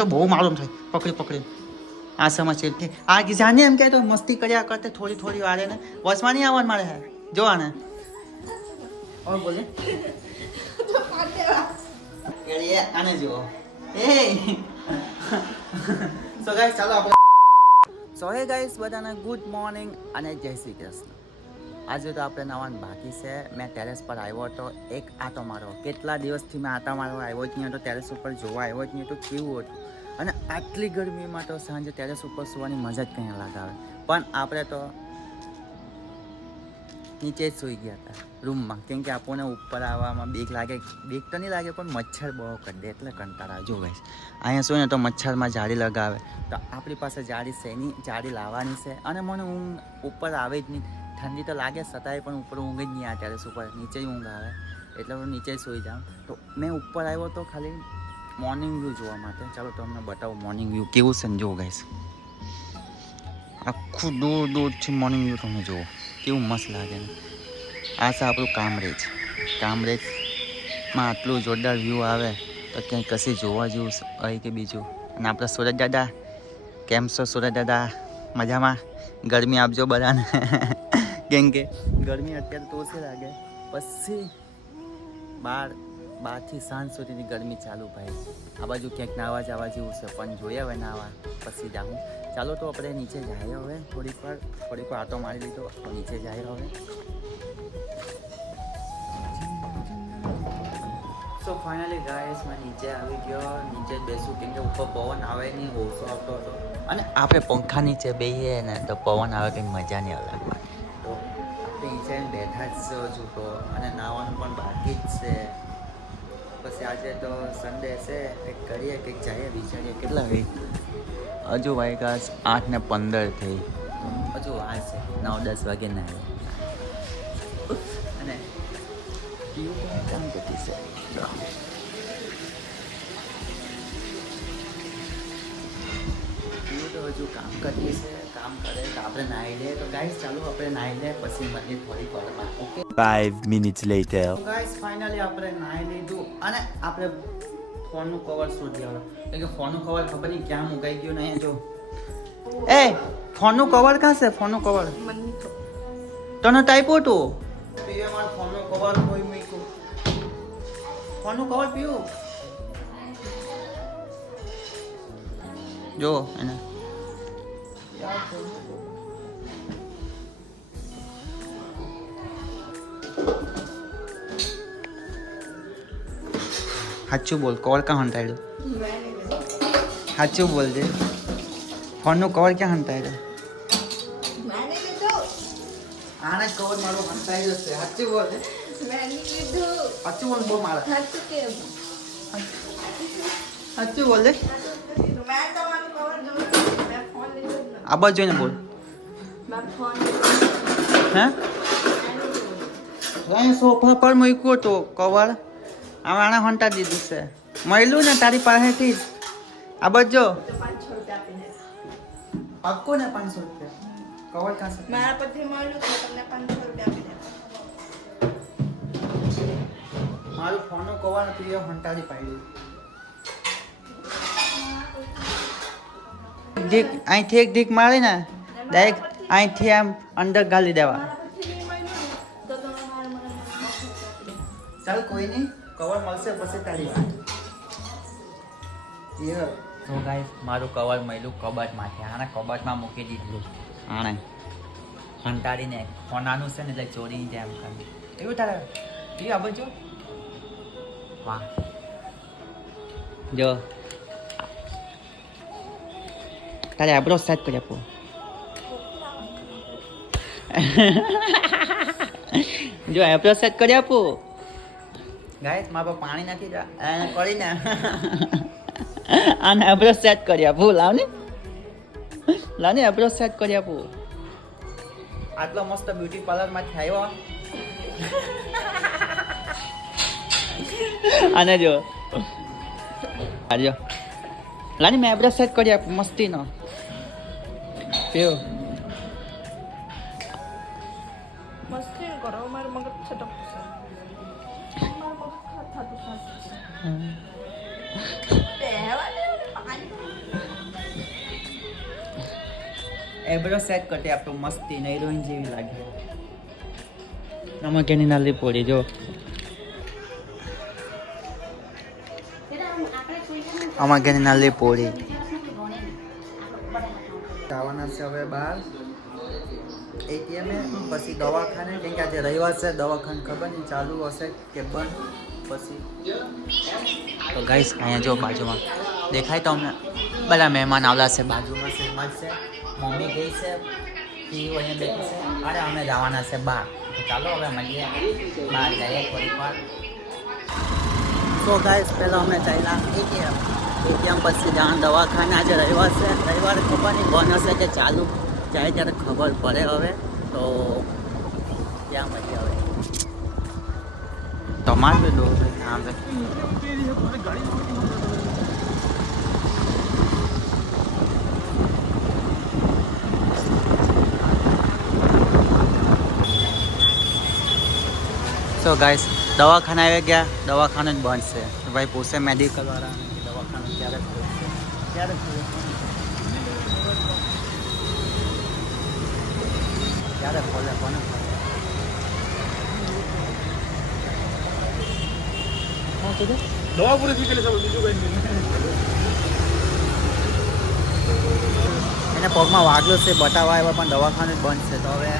તો બહુ માલુમ થાય પકડી આ સમસ્યા છે આ જાને એમ કહે તો મસ્તી કર્યા કરતે થોડી વારે ને બસમાં નહીં આવવાનું મારે હે જો આને और बोले ये आने जो ए सो गाइस ચાલો આપણે સો હે ગાઈસ બધાને ગુડ મોર્નિંગ અને જય શ્રી કૃષ્ણ આજે તો આપણે નવાનું બાકી છે મેં ટેરેસ પર આવ્યો હતો એક આટો મારો કેટલા દિવસથી મેં આટા મારવા આવ્યો જ નહીં તો ટેરેસ ઉપર જોવા આવ્યો જ નહીં તો કેવું હતું અને આટલી ગરમીમાં તો સાંજે ટેરેસ ઉપર સુવાની મજા જ કંઈ અલગ આવે પણ આપણે તો નીચે જ સૂઈ ગયા હતા રૂમમાં કેમ કે આપણને ઉપર આવવામાં બીક તો નહીં લાગે પણ મચ્છર બહુ કરી દે એટલે કંટાળા જો ગાઈસ અહીંયા શું ને તો મચ્છરમાં જાળી લગાવે તો આપણી પાસે જાળી છે એની જાળી લાવવાની છે અને મને ઊંઘ ઉપર આવે જ નહીં ઠંડી તો લાગે છતાંય પણ ઉપર ઊંઘ જ નહીં આવે ટેરેસ ઉપર નીચે જ ઊંઘ આવે એટલે હું નીચે જ સૂઈ જાઉં તો મેં ઉપર આવ્યો તો ખાલી મોર્નિંગ વ્યૂ જોવા માટે ચાલો તમને બતાવું મોર્નિંગ વ્યૂ કેવું છે ને જુઓ ગાઈસ આખું દૂરથી મોર્નિંગ વ્યૂ તમે જુઓ કેવું મસ્ત લાગે ને આ છે આપણું કામરેજમાં આટલું જોરદાર વ્યૂ આવે તો ક્યાંય કશી જોવા જેવું હોય કે બીજું અને આપણા સુરત દાદા કેમ છો સુરત દાદા મજામાં ગરમી આપજો બધાને કેમ કે ગરમી અત્યારે તો ઓછી લાગે પછી બારથી સાંજ સુધીની ગરમી ચાલુ ભાઈ આ બાજુ ક્યાંક નાવા જવા જેવું છે પણ જોઈએ હવે નાવા પછી જાઉં ચાલો તો આપણે નીચે જાય હવે થોડીક વાર આટો મારી લીધો તો નીચે જાય હવે સો ફાઇનલી ગાઈસ મેં નીચે આવી ગયો નીચે બેસું કેમ કે ઉપર પવન આવે નહીં ઓછો આવતો હતો અને આપણે પંખા નીચે બેસીએ ને તો પવન આવે કંઈ મજા નહીં અલગ તો આપણે નીચે બેઠા જ છે હજુ તો અને નાવાનું પણ બાકી જ છે પછી આજે તો સન્ડે છે કંઈક કરીએ કંઈક જઈએ વિચારીએ કેટલા હજુ વાગ્યા 8:15 થઈ હજુ આ છે 9-10 વાગે ના અને પીવું પણ કામ કરતી છે પીવું તો હજુ કામ કરતી છે કામ કરે તો આપણે નાહી લે તો ગાઈસ ચાલો આપણે નાહી લે પછી મળીએ થોડી વારમાં okay 5 minutes later guys finally આપણે નાહી લીધું અને આપણે ફોનનું કવર શોધી આવ્યો કેમ કે ફોનનું કવર ખબર નહીં ક્યાં મુકાઈ ગયું નહીં જો એ ફોનનું કવર ક્યાં છે ફોનનું કવર તને ટાઈપો તો પીવે મારા ફોનનું કવર કોઈ મૂક્યું ફોનનું કવર પીવું જો એને સાચું બોલ કવર ક્યાં હંતાડ્યું સાચું બોલ દે ફોનનું કવર ક્યાં હંતાડ્યું આને કવર મારો હંતાડ્યો છે સાચું બોલ દે સાચું બોલ બહુ મારા સાચું બોલ દે આ બાજુ જોઈને બોલ હે સોફા પર મૂક્યું તો કવર આને હંતા દીધું છે મળ્યું ને તારી પાસેથી જ આ બધો પાક્કો ને 500 રૂપિયા કવર કાશે મારા પરથી મળ્યું તો તમને 500 રૂપિયા આપી દે મારું ફોનનું કવર નથી એ હંતાડી પાડ્યું ઢીક અહીંથી એક ઢીક મારી ને ડાયરેક્ટ અહીંથી આમ અંદર ગાલી દેવા ચાલ કોઈ નહીં કવર મળશે પછી તારી વાત તો ગાઈસ મારું કવર મળ્યું કબાટમાંથી આને કબાટમાં મૂકી દીધું આણે હંતાડીને ફોનાનું છે ને એટલે ચોરીની જેમ કરી એવું તારે એ આ બાજુ વાહ જો તારે આબ્રો સેટ કરી આપો જો આબ્રો સેટ કરી આપો ગાઈસ મારા પર પાણી નાખી દે એને કરીને આને આબ્રો સેટ કરી આપું લાવ ને આબ્રો સેટ કરી આપું આટલો મસ્ત બ્યુટી પાર્લરમાંથી આવ્યો આને જો આજો લાની મેં આબ્રો સેટ કરી આપું મસ્તીનો પીઓ મસ્તી કરો મારું મગજ છટકશે મારું મગજ ખાતું ખાતું એ બધો સેટ કરતે આપતો મસ્તી ને હિરોઈન જેવી લાગે. આમાં કેની નાલી પડી જો. આમાં કેની નાલી પડી. જવાના છે હવે બહાર ATM પછી દવાખાને કેમ કે આજે રવિવાર છે દવાખાને ખબર નહીં ચાલુ હશે કે બંધ પછી તો ગાઈસ અહીંયા જો બાજુમાં દેખાય તો અમને બધા મહેમાન આવલા છે બાજુમાં શ્રીમંત છે મમ્મી ગઈ છે પીવું અહીંયા બેઠી છે અરે અમે જવાના છે બહાર તો ચાલો હવે મળીએ બહાર જઈએ થોડીક વાર તો ગાઈસ પહેલાં અમે ચાલ્યા ATM પછી જવાનું દવાખાને આજે રવિવાર છે રવિવારે ખબર નહીં બંધ હશે કે ચાલુ જાય ત્યારે ખબર પડે હવે તો ત્યાં મળીએ હવે તમારે દો નામ સો ગાઈસ દવાખાને આવી ગયા દવાખાનું જ બંધ છે તો ભાઈ પૂછે મેડિકલ વાળા દવાખાનું ક્યારે ખુલશે ક્યારે ખોલે કોને દવા પૂરી થઈ ગઈ છે બીજું કઈ નહીં. એને પગમાં વાગ્યો છે બતાવવા આવ્યા પણ દવાખાનું જ બંધ છે તો હવે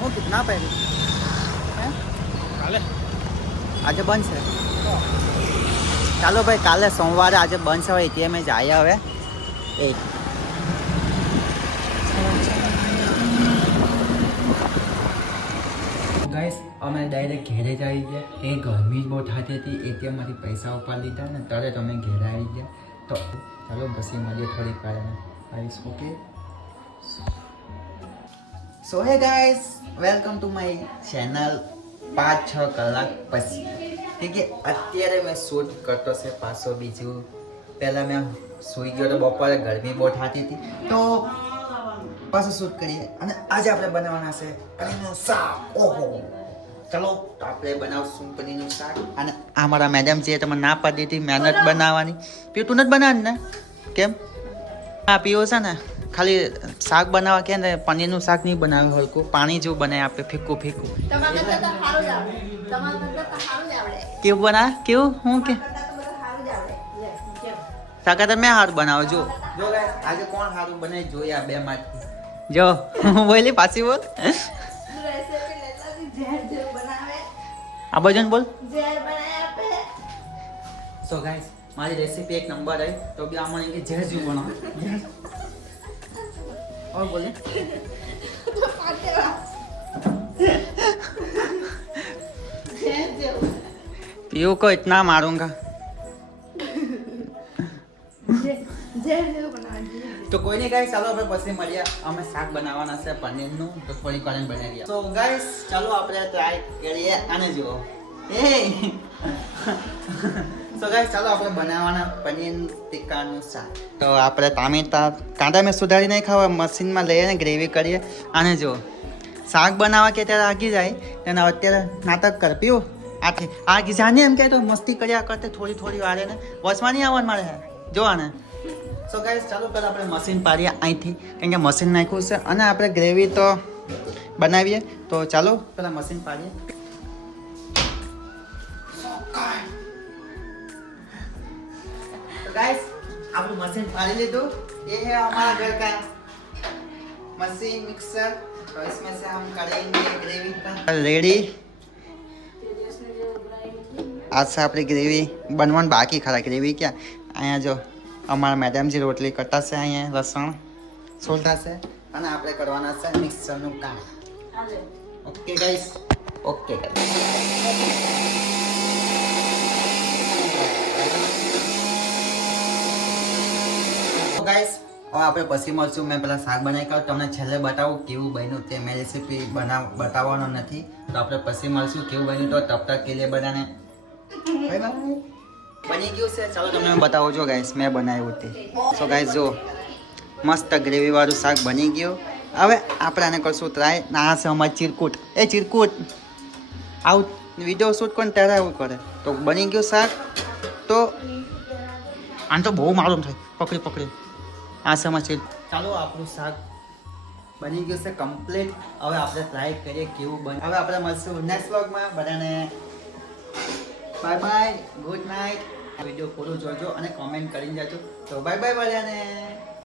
હું ના પહેર્યું કાલે આજે બંધ છે ચાલો ભાઈ કાલે સોમવારે આજે બંધ છે હવે ATM જાય હવે એક ગાઈસ અમે ડાયરેક્ટ ઘેરે જ આવી ગયા કે ગરમી જ બહુ થતી હતી ATMમાંથી પૈસા ઉપાડી લીધા ને તરત અમે ઘેરે આવી ગયા તો ચાલો પછી મળીએ થોડીક વાર આવીશ ઓકે સો હે guys welcome to my channel 5-6 કલાક પછી ઠીક છે અત્યારે મેં શૂટ કરતો છે પાછો બીજું પહેલાં મેં સૂઈ ગયો તો બપોરે ગરમી બહુ થતી હતી તો પાછું શૂટ કરીએ અને આજે આપણે બનાવવાના છે પનીરનું શાક ઓહો ચલો તો આપણે બનાવશું પનીરનું શાક અને આ મારા મેડમ છે તમે ના પાડી દીધી મહેનત બનાવવાની પીવું તું નથી બનાવવાની ને કેમ હા પીવો છે ને ખાલી શાક બનાવવા કે ને પનીરનું શાક નહીં બનાવ્યું હલકું પાણી જેવું બનાવી આપે ફીકું ફીકું કેવું બનાવે કેવું હું કે શાક તો મેં સારું બનાવું જો જો આજે કોણ સારું બને જોઈએ આ બે માંથી જો બોલી પાછી બોલ આ બાજુ બોલ સો ગાઈસ મારી રેસીપી એક નંબર આવી તો બી આમાં કે ઝેર જેવું બનાવો और बोले पीयू को इतना मारूंगा તો કોઈ નહીં ગાઈસ ચાલો આપણે પછી મળીએ અમે શાક બનાવવાના છે પનીરનું તો થોડી વાર બનાવીએ તો ગાઈસ ચાલો આપણે ટ્રાય કરીએ આને જુઓ એ સો ગાઈસ ચાલો આપણે બનાવવાના પનીર ટિક્કાનું શાક તો આપણે ટામેટા કાંદા મેં સુધારી નહીં ખાવા મશીનમાં લઈએ ને ગ્રેવી કરીએ આને જુઓ શાક બનાવવા કે ત્યારે આગી જાય તેને અત્યારે નાટક કર પીવું આથી આગી જાને એમ કહે તો મસ્તી કર્યા કરતે થોડી થોડી વારે ને વચમાં નહીં આવવાનું મારે જો આને સો ગાઈસ ચાલો પહેલાં આપણે મશીન પાડીએ અહીંથી કેમ કે મશીન નાખ્યું છે અને આપણે ગ્રેવી તો બનાવીએ તો ચાલો પહેલાં મશીન પાડીએ गाइस આપણું મશીન પાડી લીધું ये है हमारा घर का मशीन मिक्सर तो इसमें से हम करेंगे ग्रेवी का रेडी आज से આપણી ગ્રેવી બનવાનું બાકી ખરા ગ્રેવી ક્યાં અહીંયા જો અમારા મેડમજી રોટલી કરતા છે અહીંયા લસણ સોલતા છે અને આપણે કરવાના છે મિક્સરનું કામ ઓકે ગાઈસ ઓકે ગાઈસ હવે આપણે પછી મળશું મેં પેલા શાક બનાવી કાઢું તમને છેલ્લે બતાવું કેવું બન્યું તે મેં રેસીપી બતાવવાનો નથી તો આપણે પછી મળશું કેવું બન્યું તો તબ તક કે લીએ બધાને બાય બાય બની ગયું છે ચાલો તમને બતાવું જો ગાઈસ મેં બનાવ્યું તે સો ગાઈસ જો મસ્ત ગ્રેવીવાળું શાક બની ગયું હવે આપણે આને કરશું ટ્રાય ના છે અમારી ચીરકૂટ એ ચીરકૂટ આવું વિડીયો શૂટ કોણ ત્યારે આવું કરે તો બની ગયું શાક તો આને તો બહુ માલુમ થાય પકડી પકડી આ સમજ ચાલો આપણું શાક બની ગયું છે કમ્પ્લીટ. હવે આપણે ટ્રાય કરીએ કેવું બને. હવે આપણે મળશું નેક્સ્ટ વ્લોગમાં. બધાને બાય બાય, ગુડ નાઇટ. આ વિડીયો પૂરું જોજો અને કોમેન્ટ કરીને જાજો. તો બાય બાય બધાને.